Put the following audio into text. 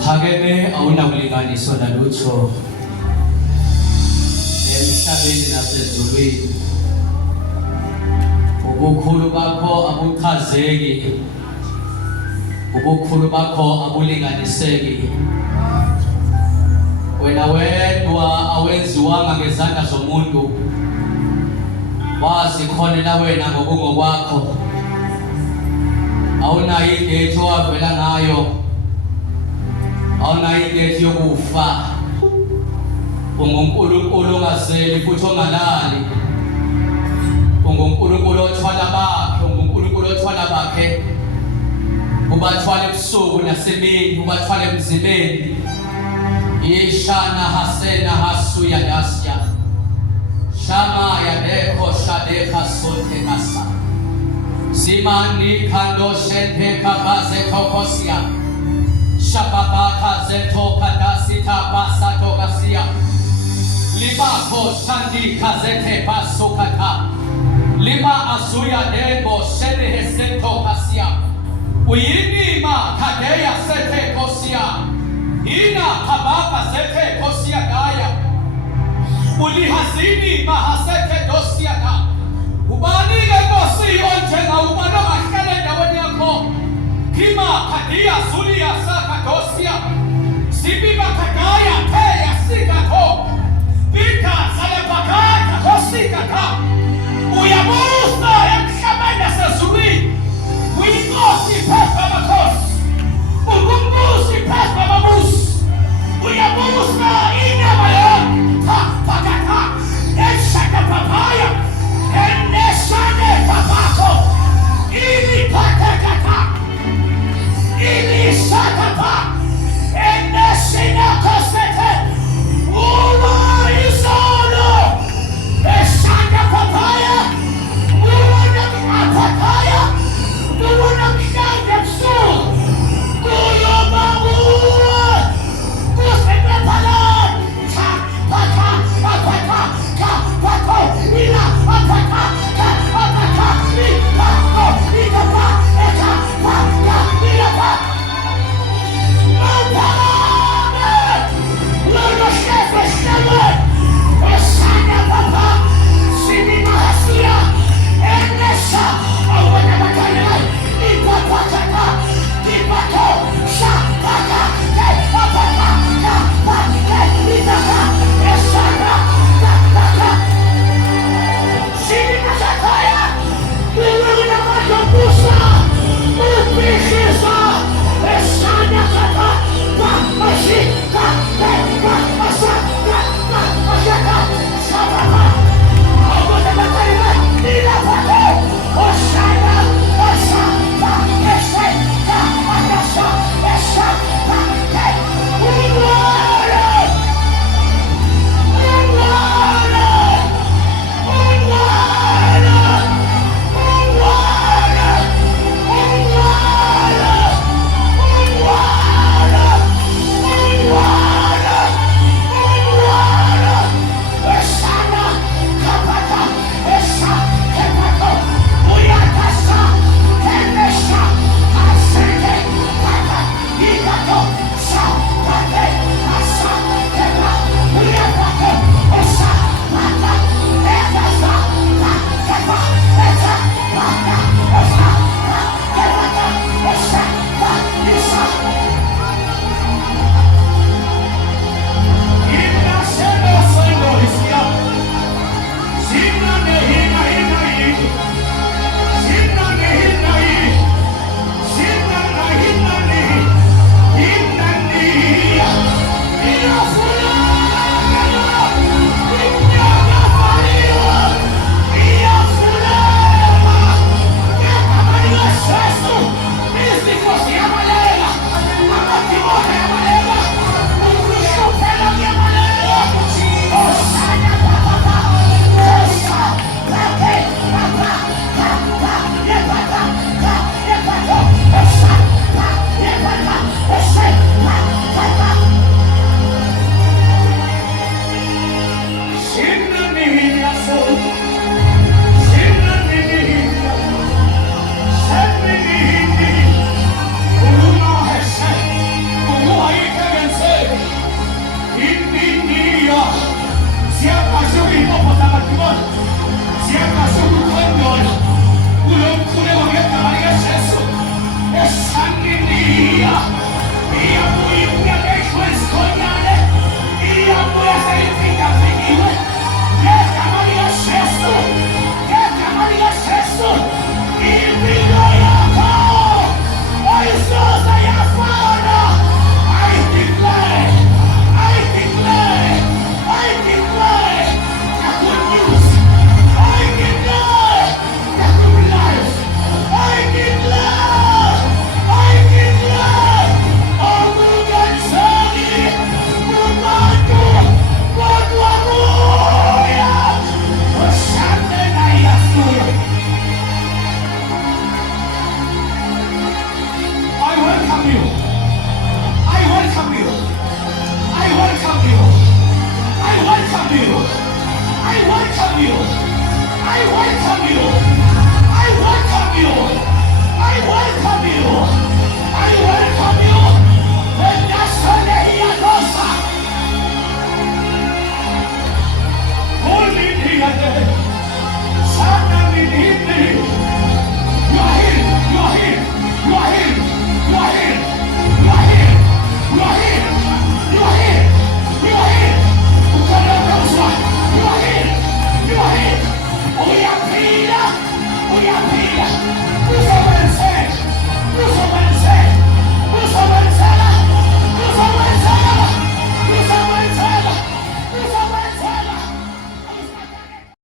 Uphakeme awunawulinganiso nalutho emhlabeni nasezulwini. Ubukhulu bakho abuchazeki, ubukhulu bakho abulinganiseki. Wena wedwa awenziwanga ngezandla zomuntu, wazikhonela wena ngobungo bakho. Awunayo indethi owavela ngayo, awunayo indethi yokufa. UnguNkulunkulu ongazeli futhi ongalali, unguNkulunkulu othwala bakhe, unguNkulunkulu othwala bakhe. Ubathwala ebusuku nasemini, ubathwala emzimeni. Ishana hasena hasuya dasya shama ya deko shadeka sote kasa simani kando shente kabaze tokosia shababaka zeto kadasita basa tokasia libako shandi kazete basukata lima asuya debo shede heseto kasia uyinima kadeya sete kosia ina kabaka zete kosia daya ulihazini mahasete dosia da ubani lemosi onjenga ubano akele daweni yako kima kadia zulia